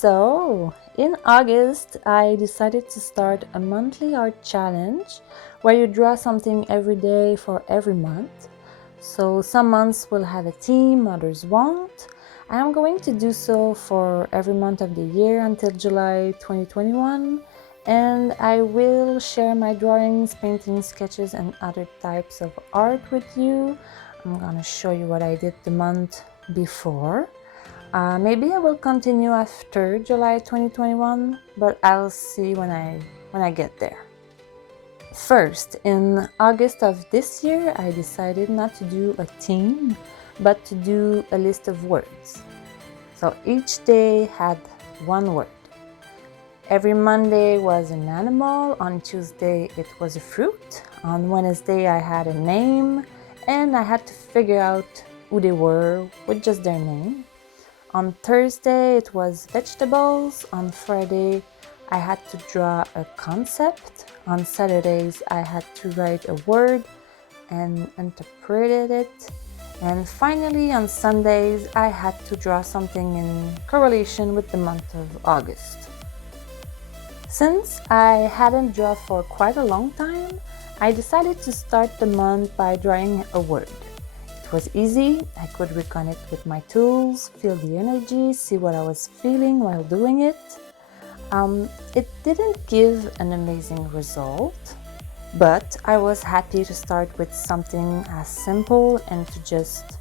So, in August, I decided to start a monthly art challenge where you draw something every day for every month. So, some months will have a theme, others won't. I'm going to do so for every month of the year until July 2021, and I will share my drawings, paintings, sketches, and other types of art with you. I'm gonna show you what I did the month before. Maybe I will continue after July 2021, but I'll see when I get there. First, in August of this year, I decided not to do a theme, but to do a list of words. So each day had one word. Every Monday was an animal, on Tuesday it was a fruit, on Wednesday I had a name, and I had to figure out who they were with just their name. On Thursday it was vegetables, on Friday I had to draw a concept, on Saturdays I had to write a word and interpret it, and finally on Sundays I had to draw something in correlation with the month of August. Since I hadn't drawn for quite a long time, I decided to start the month by drawing a word. It was easy, I could reconnect with my tools, feel the energy, see what I was feeling while doing it. It didn't give an amazing result, but I was happy to start with something as simple and to just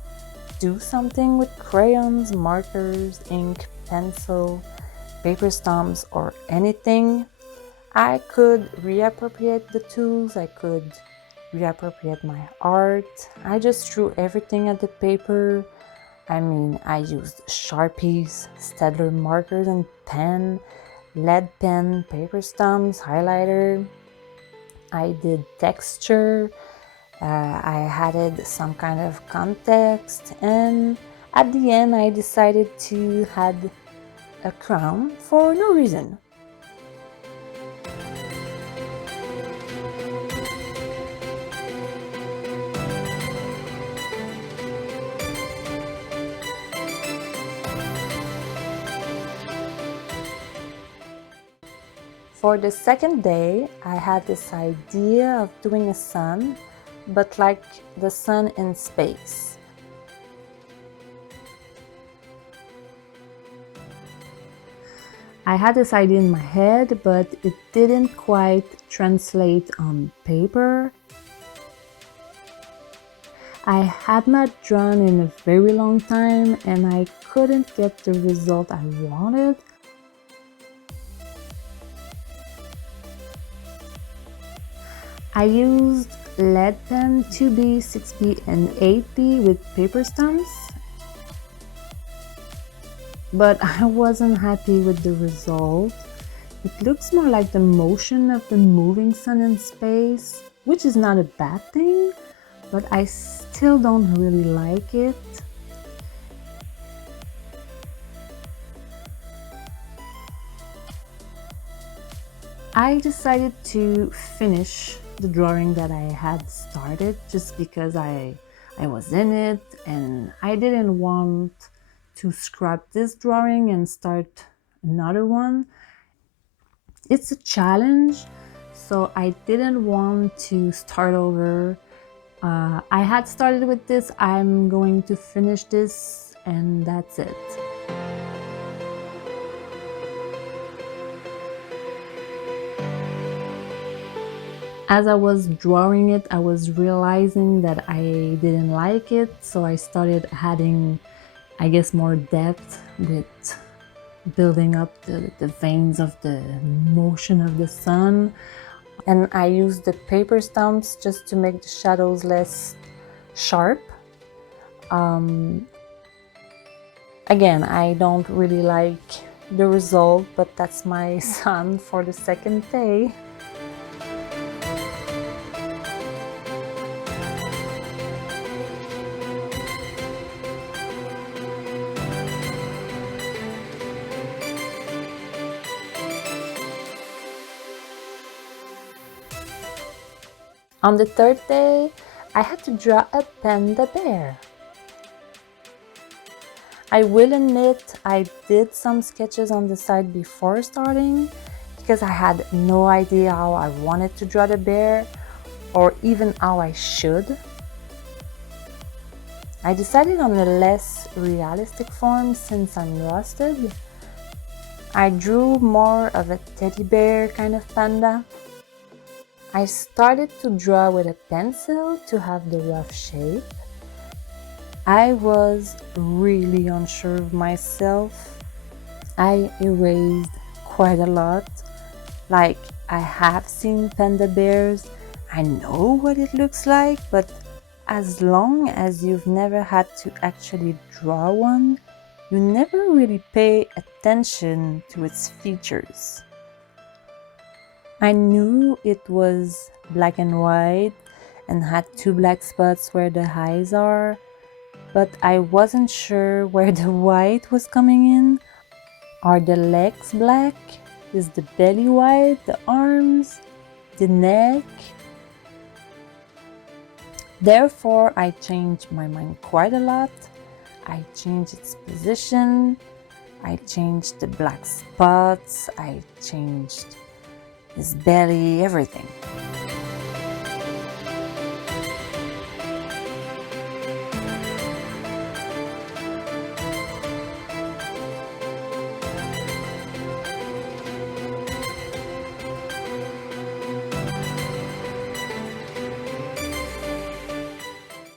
do something with crayons, markers, ink, pencil, paper stumps, or anything. I could reappropriate the tools, I could reappropriate my art. I just threw everything at the paper. I used Sharpies, Staedtler markers and pen, lead pen, paper stumps, highlighter. I did texture, I added some kind of context, and at the end I decided to add a crown for no reason. For the second day, I had this idea of doing a sun, but like the sun in space. I had this idea in my head, but it didn't quite translate on paper. I had not drawn in a very long time and I couldn't get the result I wanted. I used lead pen 2B, 6B, and 8B with paper stumps, but I wasn't happy with the result. It looks more like the motion of the moving sun in space, which is not a bad thing, but I still don't really like it. I decided to finish the drawing that I had started just because I was in it and I didn't want to scrap this drawing and start another one. It's a challenge, so I didn't want to start over. I had started with this, I'm going to finish this, and that's it. As I was drawing it, I was realizing that I didn't like it, so I started adding, I guess, more depth with building up the veins of the motion of the sun. And I used the paper stumps just to make the shadows less sharp. Again, I don't really like the result, but that's my sun for the second day. On the third day, I had to draw a panda bear. I will admit I did some sketches on the side before starting because I had no idea how I wanted to draw the bear or even how I should. I decided on a less realistic form since I'm rusted. I drew more of a teddy bear kind of panda. I started to draw with a pencil to have the rough shape. I was really unsure of myself. I erased quite a lot. Like, I have seen panda bears, I know what it looks like, but as long as you've never had to actually draw one, you never really pay attention to its features. I knew it was black and white and had 2 black spots where the eyes are, but I wasn't sure where the white was coming in. Are the legs black? Is the belly white? The arms? The neck? Therefore, I changed my mind quite a lot. I changed its position. I changed the black spots. I changed his belly, everything.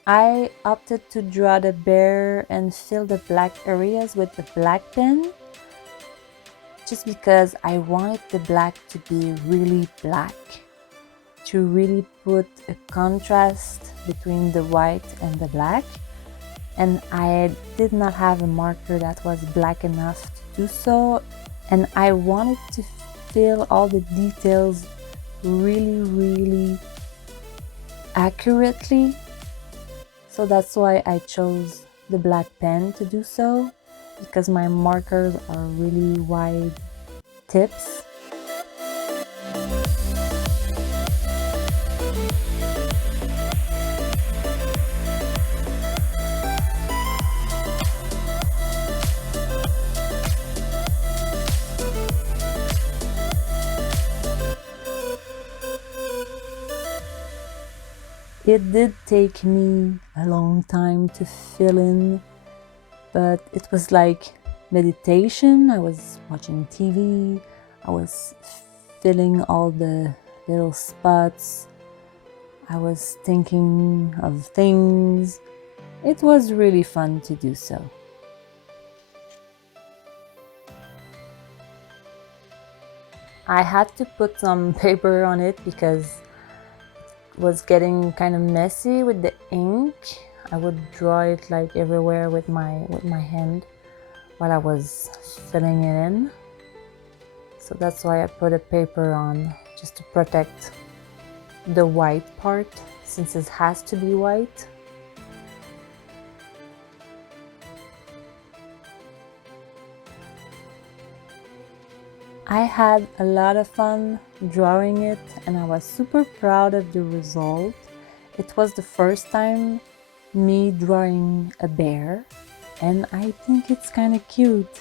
I opted to draw the bear and fill the black areas with the black pen just because I wanted the black to be really black, to really put a contrast between the white and the black. And I did not have a marker that was black enough to do so, and I wanted to fill all the details really accurately. So that's why I chose the black pen to do so, because my markers are really wide tips. It did take me a long time to fill in, but it was like meditation. I was watching TV, I was filling all the little spots, I was thinking of things. It was really fun to do so. I had to put some paper on it because was getting kind of messy with the ink. I would draw it like everywhere with my hand while I was filling it in. So that's why I put a paper on, just to protect the white part since it has to be white. I had a lot of fun drawing it and I was super proud of the result. It was the first time me drawing a bear and I think it's kind of cute.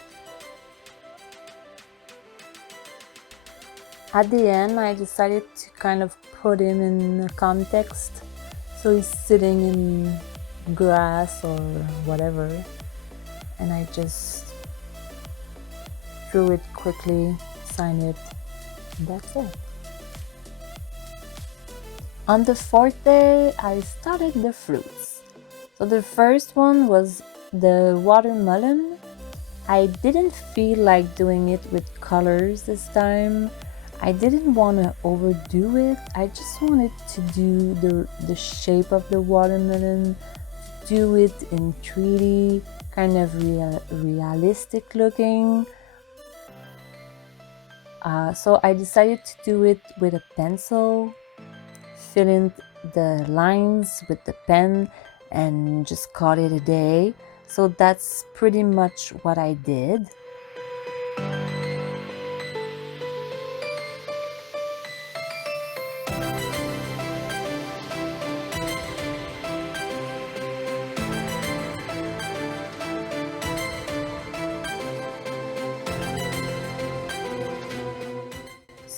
At the end, I decided to kind of put him in a context. So he's sitting in grass or whatever, and I just drew it quickly, sign it, and that's it. On the 4th day, I started the fruits. So the first one was the watermelon. I didn't feel like doing it with colors this time. I didn't want to overdo it. I just wanted to do the shape of the watermelon, do it in 3D, kind of realistic looking. So I decided to do it with a pencil, fill in the lines with the pen and just call it a day. So that's pretty much what I did.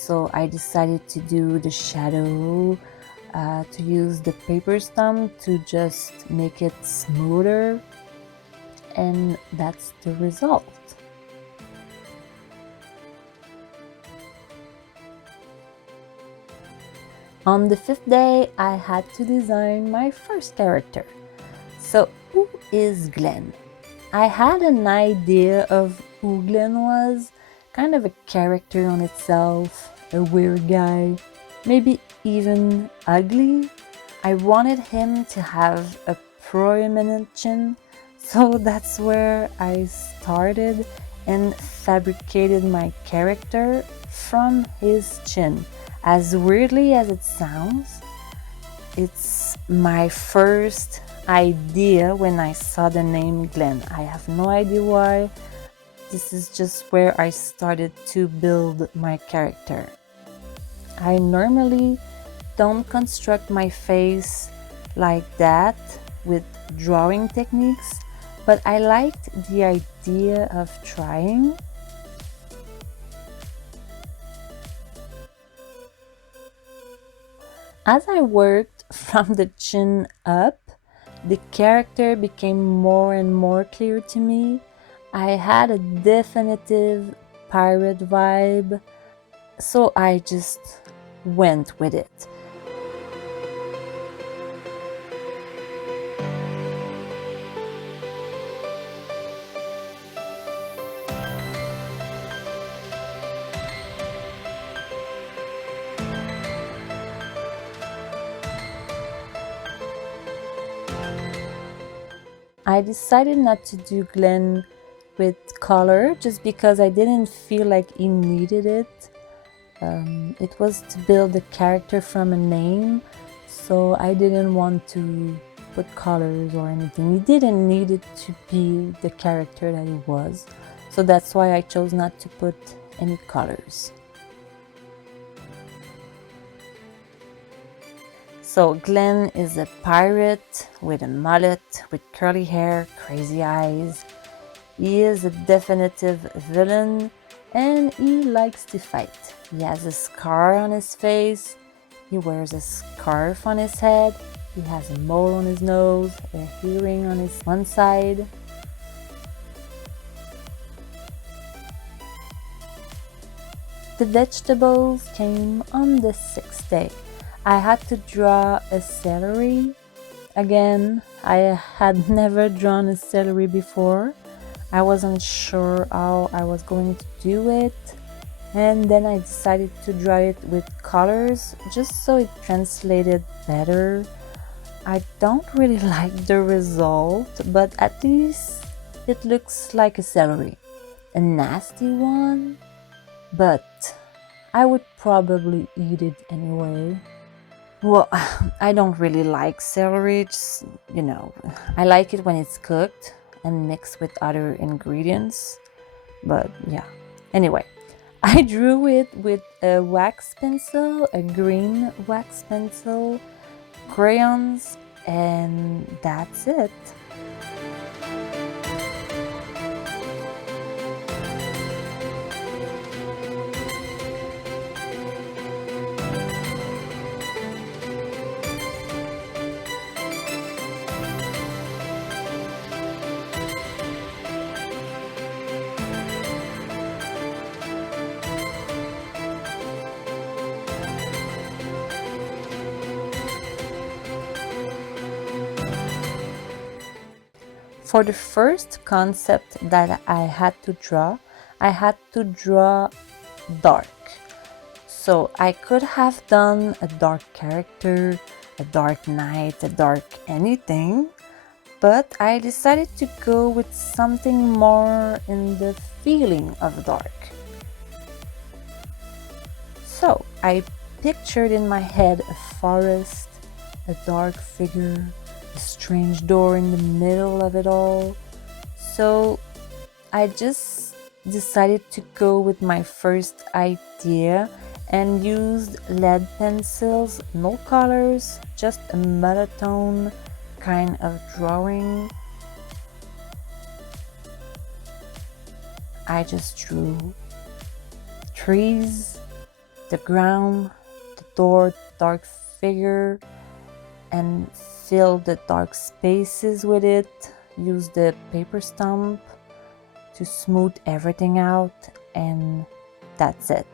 So I decided to do the shadow, to use the paper stump to just make it smoother, and that's the result. On the 5th day, I had to design my first character. So who is Glenn? I had an idea of who Glenn was, kind of a character on itself, a weird guy, maybe even ugly. I wanted him to have a prominent chin, so that's where I started and fabricated my character from his chin. As weirdly as it sounds, it's my first idea when I saw the name Glenn. I have no idea why. This is just where I started to build my character. I normally don't construct my face like that with drawing techniques, but I liked the idea of trying. As I worked from the chin up, the character became more and more clear to me. I had a definitive pirate vibe, so I just went with it. I decided not to do Glenn with color just because I didn't feel like he needed it. It was to build a character from a name, so I didn't want to put colors or anything. He didn't need it to be the character that he was, so that's why I chose not to put any colors. So Glenn is a pirate with a mullet, with curly hair, crazy eyes. He is a definitive villain and he likes to fight. He has a scar on his face, he wears a scarf on his head, he has a mole on his nose, a earring on his one side. The vegetables came on the 6th day. I had to draw a celery. Again, I had never drawn a celery before. I wasn't sure how I was going to do it, and then I decided to draw it with colors just so it translated better. I don't really like the result, but at least it looks like a celery. A nasty one, but I would probably eat it anyway. Well, I don't really like celery, just, I like it when it's cooked and mixed with other ingredients, but yeah. Anyway, I drew it with a wax pencil, a green wax pencil, crayons, and that's it. For the first concept that I had to draw dark. So I could have done a dark character, a dark knight, a dark anything, but I decided to go with something more in the feeling of dark. So I pictured in my head a forest, a dark figure, a strange door in the middle of it all. So I just decided to go with my first idea and used lead pencils, no colors, just a monotone kind of drawing. I just drew trees, the ground, the door, dark figure, and fill the dark spaces with it. Use the paper stump to smooth everything out, and that's it.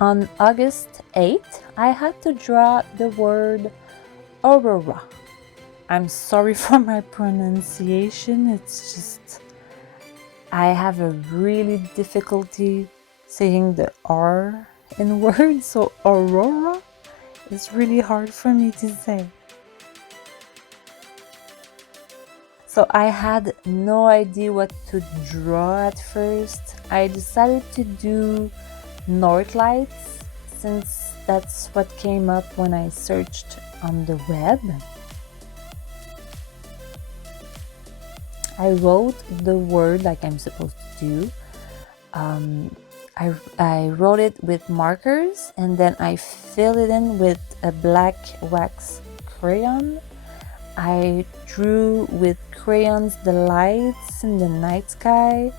On August 8th, I had to draw the word Aurora. I'm sorry for my pronunciation, it's just I have a really difficulty saying the R in words, so Aurora is really hard for me to say. So I had no idea what to draw at first. I decided to do North Lights since that's what came up when I searched on the web. I wrote the word like I'm supposed to do. I wrote it with markers and then I filled it in with a black wax crayon. I drew with crayons the lights in the night sky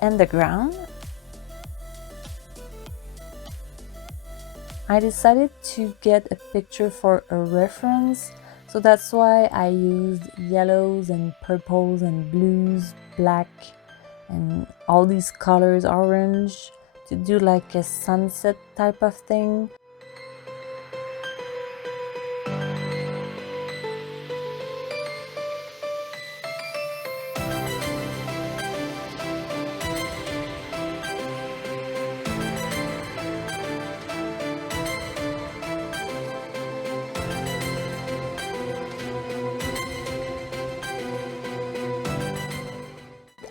and the ground. I decided to get a picture for a reference, so that's why I used yellows and purples and blues, black, and all these colors, orange, to do like a sunset type of thing.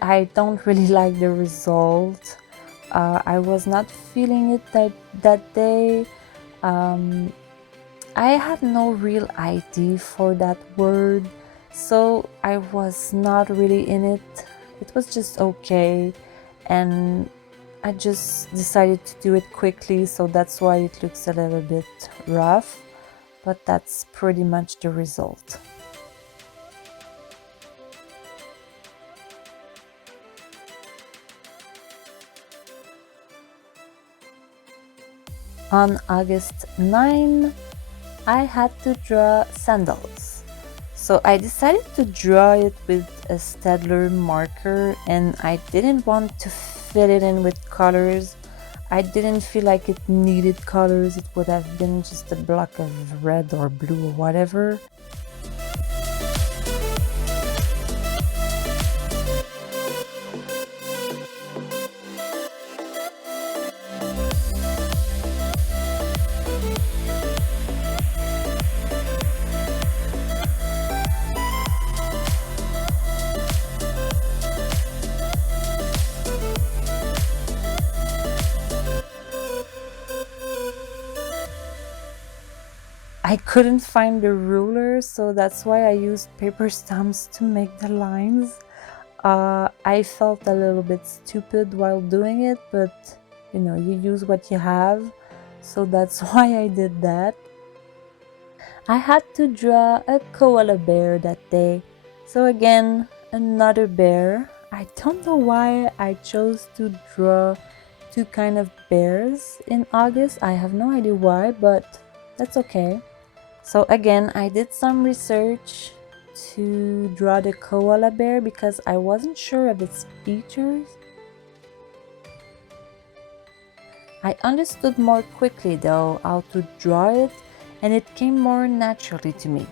I don't really like the result. I was not feeling it that day. I had no real idea for that word, so I was not really in it. It was just okay, and I just decided to do it quickly, so that's why it looks a little bit rough, but that's pretty much the result. On August 9, I had to draw Sandals. So I decided to draw it with a Staedtler marker, and I didn't want to fill it in with colors. I didn't feel like it needed colors. It would have been just a block of red or blue or whatever. I couldn't find the ruler, so that's why I used paper stumps to make the lines. I felt a little bit stupid while doing it, but you know, you use what you have, so that's why I did that. I had to draw a koala bear that day, so again, another bear. I don't know why I chose to draw two kind of bears in August. I have no idea why, but that's okay. So again, I did some research to draw the koala bear because I wasn't sure of its features. I understood more quickly though how to draw it, and it came more naturally to me.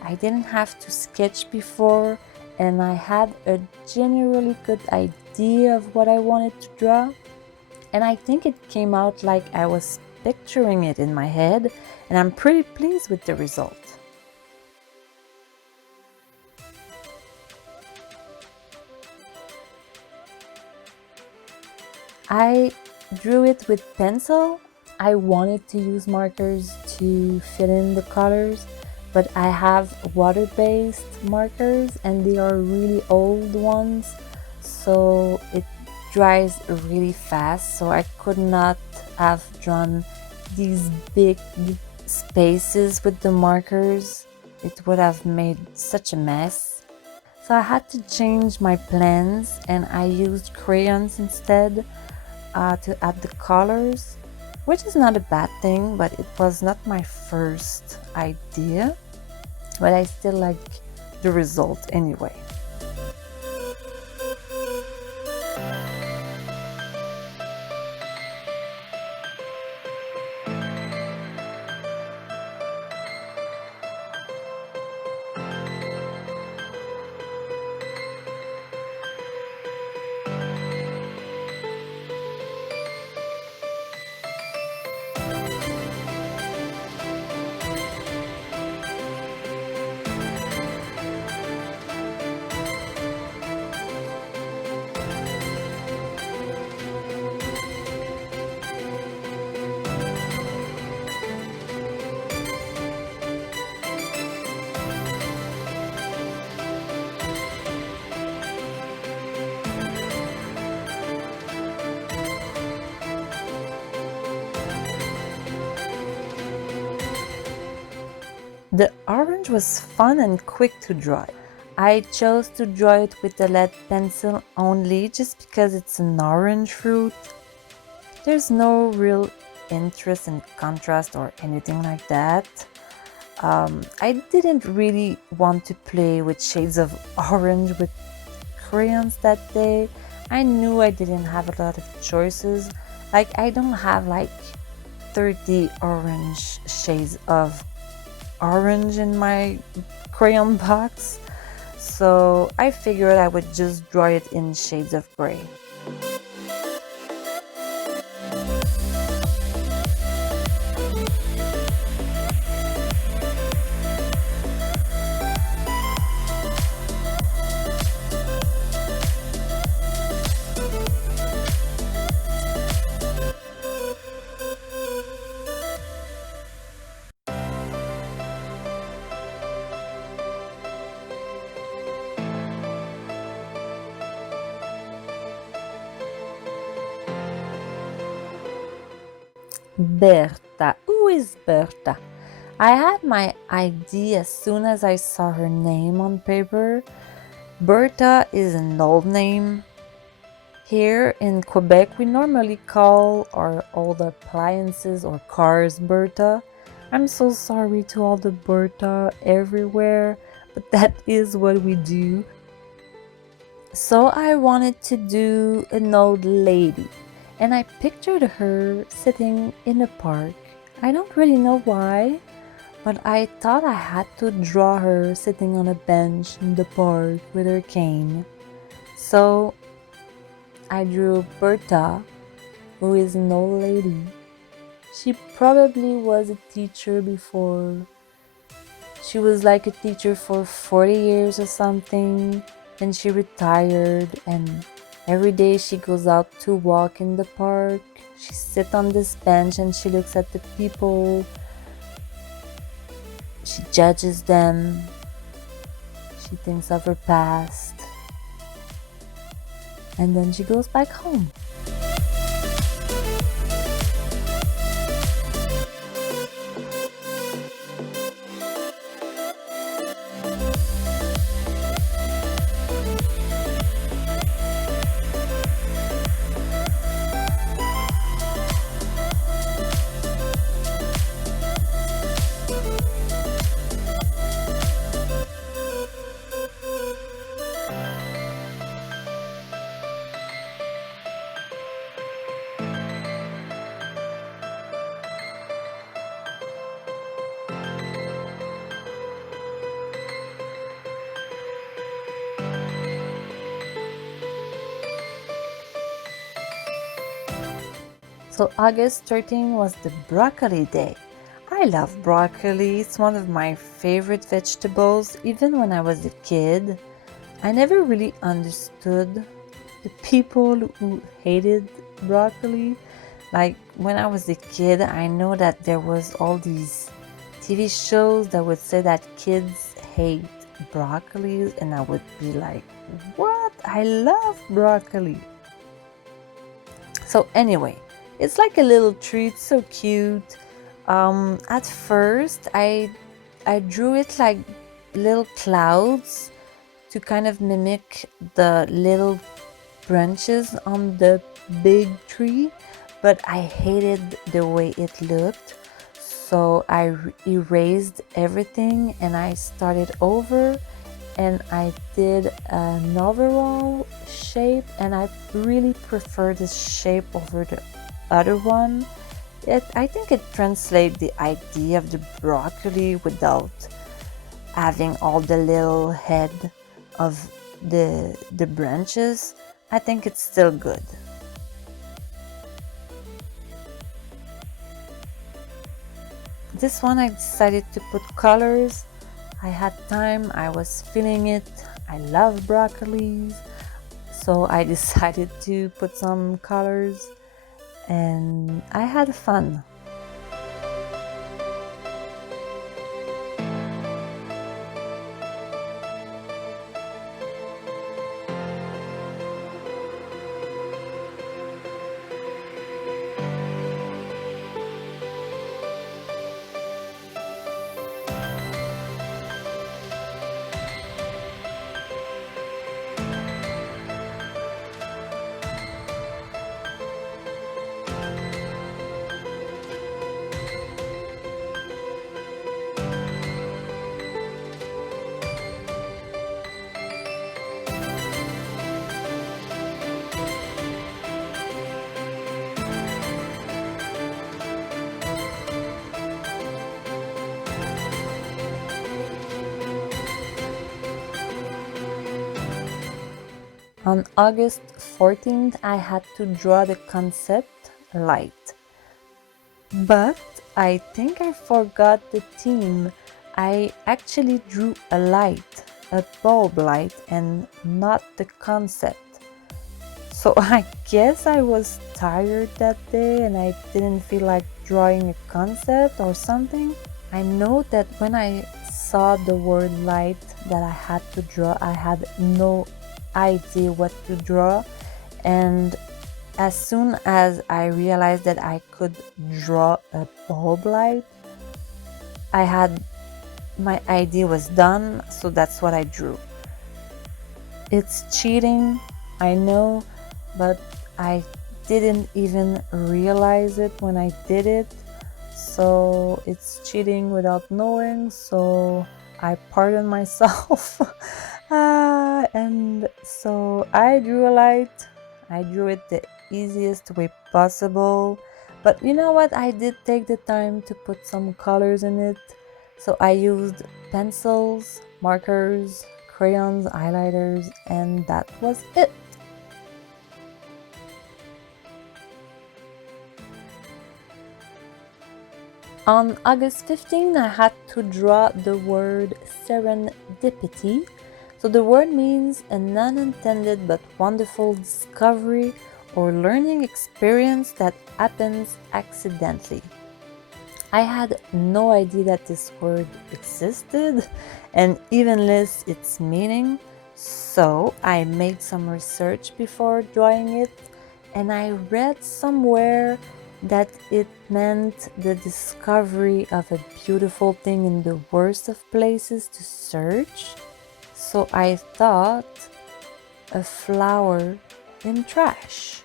I didn't have to sketch before, and I had a generally good idea of what I wanted to draw, and I think it came out like I was picturing it in my head, and I'm pretty pleased with the result. I drew it with pencil. I wanted to use markers to fill in the colors, but I have water-based markers and they are really old ones, so it dries really fast, so I could not have drawn these big spaces with the markers. It would have made such a mess. So I had to change my plans and I used crayons instead to add the colors, which is not a bad thing, but it was not my first idea, but I still like the result anyway. The orange was fun and quick to draw. I chose to draw it with the lead pencil only just because it's an orange fruit. There's no real interest in contrast or anything like that. I didn't really want to play with shades of orange with crayons that day. I knew I didn't have a lot of choices. Like, I don't have like 30 orange shades of orange in my crayon box, so I figured I would just draw it in shades of gray. Bertha. Who is Bertha? I had my idea as soon as I saw her name on paper. Bertha is an old name. Here in Quebec, we normally call our old appliances or cars Bertha. I'm so sorry to all the Bertha everywhere, but that is what we do. So I wanted to do an old lady, and I pictured her sitting in a park. I don't really know why, but I thought I had to draw her sitting on a bench in the park with her cane. So I drew Bertha, who is an old lady. She probably was a teacher before. She was like a teacher for 40 years or something. Then she retired, and every day she goes out to walk in the park. She sits on this bench and she looks at the people. She judges them. She thinks of her past. And then she goes back home. So August 13 was the broccoli day. I love broccoli. It's one of my favorite vegetables, even when I was a kid. I never really understood the people who hated broccoli. Like when I was a kid, I know that there was all these TV shows that would say that kids hate broccoli, and I would be like, what? I love broccoli. So anyway, it's like a little treat, so cute. At first, I drew it like little clouds to kind of mimic the little branches on the big tree, but I hated the way it looked. So I erased everything and I started over, and I did an overall shape, and I really prefer this shape over the other one. I think it translates the idea of the broccoli without having all the little head of the branches. I think it's still good. This one I decided to put colors. I had time, I was feeling it. I love broccoli, so I decided to put some colors, and I had fun. On August 14th, I had to draw the concept light. But I think I forgot the theme. I actually drew a light, a bulb light, and not the concept. So I guess I was tired that day and I didn't feel like drawing a concept or something. I know that when I saw the word light that I had to draw, I had no idea what to draw, and as soon as I realized that I could draw a bulb light, my idea was done, so that's what I drew. It's cheating, I know, but I didn't even realize it when I did it, so it's cheating without knowing, so I pardon myself. And so I drew a light. I drew it the easiest way possible, but you know what, I did take the time to put some colors in it. So I used pencils, markers, crayons, highlighters, and that was it. On August 15th, I had to draw the word serendipity. So the word means an unintended but wonderful discovery or learning experience that happens accidentally. I had no idea that this word existed, and even less its meaning, so I made some research before drawing it, and I read somewhere that it meant the discovery of a beautiful thing in the worst of places to search. So I thought, a flower in trash.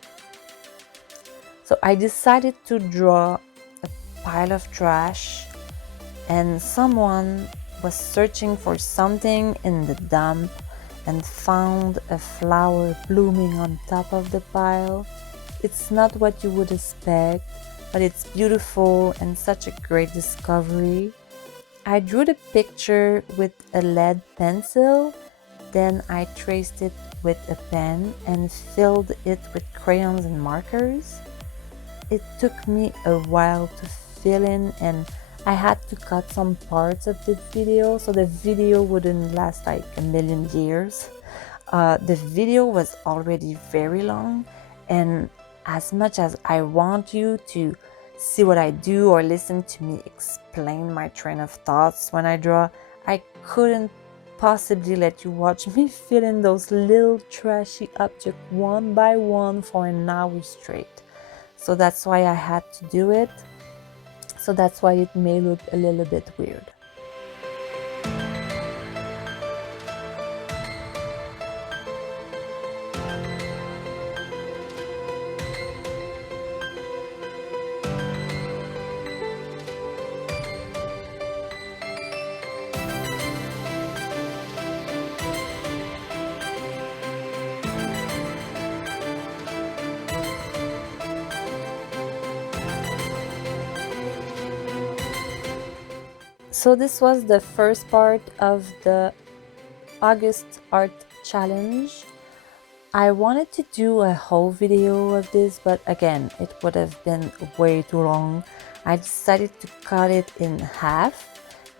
So I decided to draw a pile of trash, and someone was searching for something in the dump and found a flower blooming on top of the pile. It's not what you would expect, but it's beautiful and such a great discovery. I drew the picture with a lead pencil, then I traced it with a pen and filled it with crayons and markers. It took me a while to fill in, and I had to cut some parts of the video, so the video wouldn't last like a million years. The video was already very long, and as much as I want you to see what I do or listen to me explain my train of thoughts when I draw, I couldn't possibly let you watch me fill in those little trashy objects one by one for an hour straight. So that's why I had to do it. So that's why it may look a little bit weird. So this was the first part of the August art challenge. I wanted to do a whole video of this, but again, it would have been way too long. I decided to cut it in half.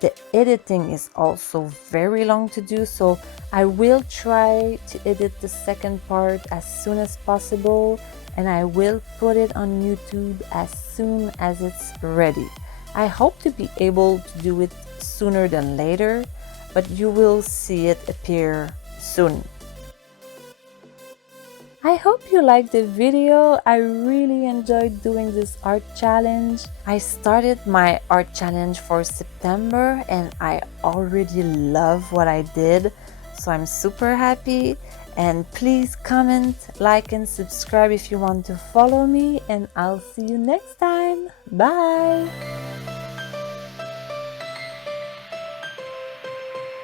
The editing is also very long to do, so I will try to edit the second part as soon as possible, and I will put it on YouTube as soon as it's ready. I hope to be able to do it sooner than later, but you will see it appear soon. I hope you liked the video. I really enjoyed doing this art challenge. I started my art challenge for September and I already love what I did, so I'm super happy. And please comment, like and subscribe if you want to follow me, and I'll see you next time. Bye!